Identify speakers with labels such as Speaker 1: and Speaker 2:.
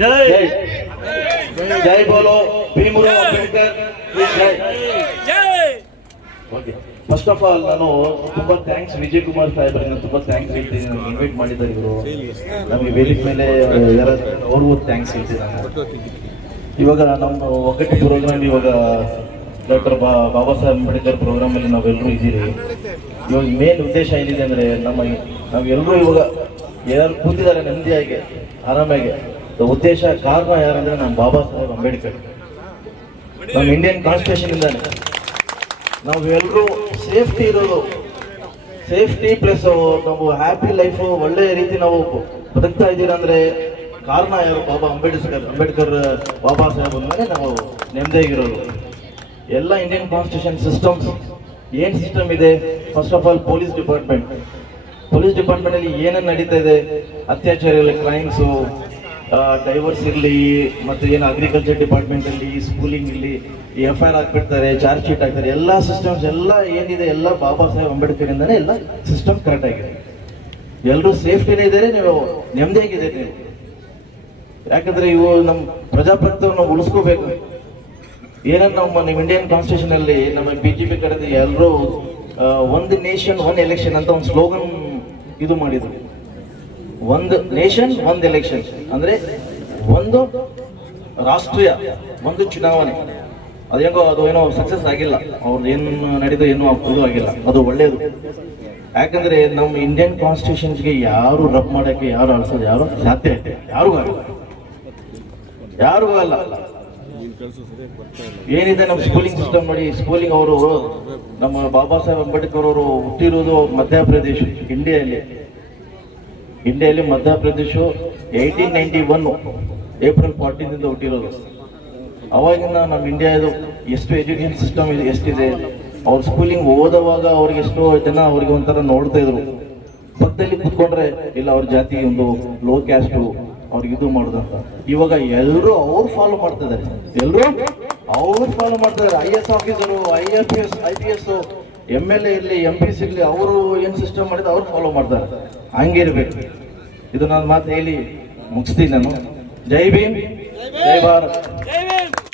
Speaker 1: ಜೈ ಜೈ ಬೋಲೋ ಭೀಮರಾವ್ ಅಂಬೇಡ್ಕರ್. ಜೈ ಓಕೆ ಫಸ್ಟ್ ಆಫ್ ಆಲ್ ನಾನು ತುಂಬಾ ಥ್ಯಾಂಕ್ಸ್ ವಿಜಯ್ ಕುಮಾರ್ ಸಾಹೇಬ್ರಿಗೆ ತುಂಬಾ ಥ್ಯಾಂಕ್ಸ್ ಹೇಳ್ತೀನಿ. ಇನ್ವೈಟ್ ಮಾಡಿದ್ದಾರೆ ಇವರು. ನಮಗೆ ವೇದಿಕೆ ಮೇಲೆ ಯಾರು ಅವ್ರಿಗೂ ಥ್ಯಾಂಕ್ಸ್ ಹೇಳ್ತೀನಿ ಇವಾಗ ನಮ್ಮ ಒಗ್ಗಟ್ಟು ಪ್ರೋಗ್ರಾಮ್ ಇವಾಗ ಡಾಕ್ಟರ್ ಬಾ ಬಾಬಾ ಸಾಹೇಬ್ ಅಂಬೇಡ್ಕರ್ ಪ್ರೋಗ್ರಾಮಲ್ಲಿ ನಾವೆಲ್ಲರೂ ಇದ್ದೀರಿ ಇವಾಗ ಮೇನ್ ಉದ್ದೇಶ ಏನಿದೆ ಅಂದರೆ ನಮ್ಮ ನಾವೆಲ್ಲರೂ ಇವಾಗ ಯಾರು ಕೂತಿದ್ದಾರೆ ನೆಮ್ಮದಿಯಾಗಿ, ಆರಾಮಾಗಿ. ಉದ್ದೇಶ, ಕಾರಣ ಯಾರಂದ್ರೆ ನಮ್ಮ ಬಾಬಾ ಸಾಹೇಬ್ ಅಂಬೇಡ್ಕರ್. ನಮ್ಮ ಇಂಡಿಯನ್ ಕಾನ್ಸ್ಟಿಟ್ಯೂಷನ್ ಇಂದಾನೆ. ನಾವು ಎಲ್ಲರೂ ಸೇಫ್ಟಿ ಇರೋದು. ಸೇಫ್ಟಿ ಪ್ಲಸ್ ನಾವು ಹ್ಯಾಪಿ ಲೈಫ್ ಒಳ್ಳೆ ರೀತಿ ನಾವು ಬದುಕ್ತಾ ಇದ್ದೀರಾ ಅಂದ್ರೆ ಕಾರಣ ಯಾರು ಬಾಬಾ ಅಂಬೇಡ್ಕರ್ ಅಂಬೇಡ್ಕರ್, ಬಾಬಾ ಸಾಹೇಬ್ ಅಂದ್ರೆ ನಾವು ನೆಮ್ಮದಿಯಾಗಿರೋದು. ಎಲ್ಲ ಇಂಡಿಯನ್ ಕಾನ್ಸ್ಟಿಟ್ಯೂಷನ್ ಸಿಸ್ಟಮ್ಸ್ ಏನ್ ಸಿಸ್ಟಮ್ ಇದೆ? First of all police department police department ಅಲ್ಲಿ ಏನೇನು ನಡೀತಾ ಇದೆ ಅತ್ಯಾಚಾರ ಇರಲಿ ಕ್ರೈಮ್ಸು ಡೈವರ್ಸ್ ಇರಲಿ ಮತ್ತು ಏನು ಅಗ್ರಿಕಲ್ಚರ್ ಡಿಪಾರ್ಟ್ಮೆಂಟ್ ಅಲ್ಲಿ ಸ್ಕೂಲಿಂಗ್ ಇರಲಿ ಎಫ್ ಐ ಆರ್ ಹಾಕ್ಬಿಡ್ತಾರೆ ಚಾರ್ಜ್ ಶೀಟ್ ಹಾಕ್ತಾರೆ, ಎಲ್ಲ ಸಿಸ್ಟಮ್ಸ್ ಎಲ್ಲ ಏನಿದೆ, ಎಲ್ಲ ಬಾಬಾ ಸಾಹೇಬ್ ಅಂಬೇಡ್ಕರ್ ಇಂದಾನೆ ಎಲ್ಲ ಸಿಸ್ಟಮ್ ಕರೆಕ್ಟ್ ಆಗಿದೆ. ಎಲ್ಲರೂ ಸೇಫ್ಟಿನೇ ಇದ್ದಾರೆ ನೀವು ನೆಮ್ಮದಿಯಾಗಿದೆ ನೀವು. ಯಾಕಂದ್ರೆ ಇವು ನಮ್ಮ ಪ್ರಜಾಪ್ರಭುತ್ವವನ್ನು ಉಳಿಸ್ಕೋಬೇಕು. ಏನಂತ ನಮ್ಮ, ನಿಮ್ಮ ಇಂಡಿಯನ್ ಕಾನ್ಸ್ಟಿಟ್ಯೂಷನ್ ಅಲ್ಲಿ, ನಮ್ಮ ಬಿ ಜೆ ಪಿ ಕಡೆದು ಎಲ್ಲರೂ ಒಂದು ನೇಷನ್ ಒನ್ ಎಲೆಕ್ಷನ್ ಅಂತ ಒಂದು ಸ್ಲೋಗನ್ ಇದು ಮಾಡಿದ್ರು. ಒಂದು ನೇಷನ್ ಒಂದು ಎಲೆಕ್ಷನ್ ಅಂದ್ರೆ ಒಂದು ರಾಷ್ಟ್ರೀಯ, ಒಂದು ಚುನಾವಣೆ. ಅದು ಹೆಂಗೋ, ಅದು ಏನೋ ಸಕ್ಸಸ್ ಆಗಿಲ್ಲ. ಅವ್ರದ್ದು ಏನು ನಡೆದು ಏನು ಇದು ಆಗಿಲ್ಲ. ಅದು ಒಳ್ಳೇದು. ಯಾಕಂದ್ರೆ ನಮ್ಮ ಇಂಡಿಯನ್ ಕಾನ್ಸ್ಟಿಟ್ಯೂಷನ್ಸ್ಗೆ ಯಾರು ರಬ್ ಮಾಡೋಕ್ಕೆ, ಯಾರು ಅಳಿಸೋದು, ಯಾರು ಸಾಧ್ಯ ಇದೆ ಯಾರಿಗೂ ಆಗಲ್ಲ ಯಾರಿಗೂ ಅಲ್ಲ. ಏನಿದೆ ನಮ್ಮ ಸ್ಕೂಲಿಂಗ್ ಸಿಸ್ಟಮ್ ನೋಡಿ ಸ್ಕೂಲಿಂಗ್ ಅವರು, ನಮ್ಮ ಬಾಬಾ ಸಾಹೇಬ್ ಅಂಬೇಡ್ಕರ್ ಅವರು ಹುಟ್ಟಿರೋದು ಮಧ್ಯಪ್ರದೇಶ ಇಂಡಿಯಲ್ಲಿ ಇಂಡಿಯಲ್ಲಿ Madhya Pradesh eighteen ninety one April fourteen ಇಂದ ಹುಟ್ಟಿರೋದು. ಅವಾಗಿಂದ ನಮ್ಮ ಇಂಡಿಯಾದು ಎಷ್ಟು ಎಜುಕೇಷನ್ ಸಿಸ್ಟಮ್ ಎಷ್ಟಿದೆ, ಅವ್ರ ಸ್ಕೂಲಿಂಗ್ ಓದುವಾಗ ಅವ್ರಿಗೆ ಎಷ್ಟೋ ಜನ ಅವ್ರಿಗೆ ಒಂಥರ ನೋಡ್ತಾ ಇದ್ರು. ಪಕ್ಕದಲ್ಲಿ ಕುತ್ಕೊಂಡ್ರೆ, ಇಲ್ಲ, ಅವ್ರ ಜಾತಿ ಒಂದು ಲೋ ಕ್ಯಾಸ್ಟು ಅವ್ರಿಗೆ ಇದು ಮಾಡೋದಂತ. ಇವಾಗ ಎಲ್ಲರೂ ಅವ್ರು ಫಾಲೋ ಮಾಡ್ತಾ ಇದಾರೆ ಎಲ್ಲರೂ ಅವ್ರು ಫಾಲೋ ಮಾಡ್ತಾ ಇದಾರೆ I S officer I F S I P S M L A ಇರಲಿ ಎಂ ಪಿ ಇರಲಿ, ಅವರು ಏನು ಸಿಸ್ಟಮ್ ಮಾಡಿದ್ರೆ ಅವ್ರು ಫಾಲೋ ಮಾಡ್ತಾರೆ. ಹಂಗಿರ್ಬೇಕು. ಇದು ನಾನು ಮಾತು ಹೇಳಿ ಮುಗಿಸ್ತೀನಿ ನಾನು. ಜೈ ಭೀಮ್, ಜೈ ಭಾರತ್.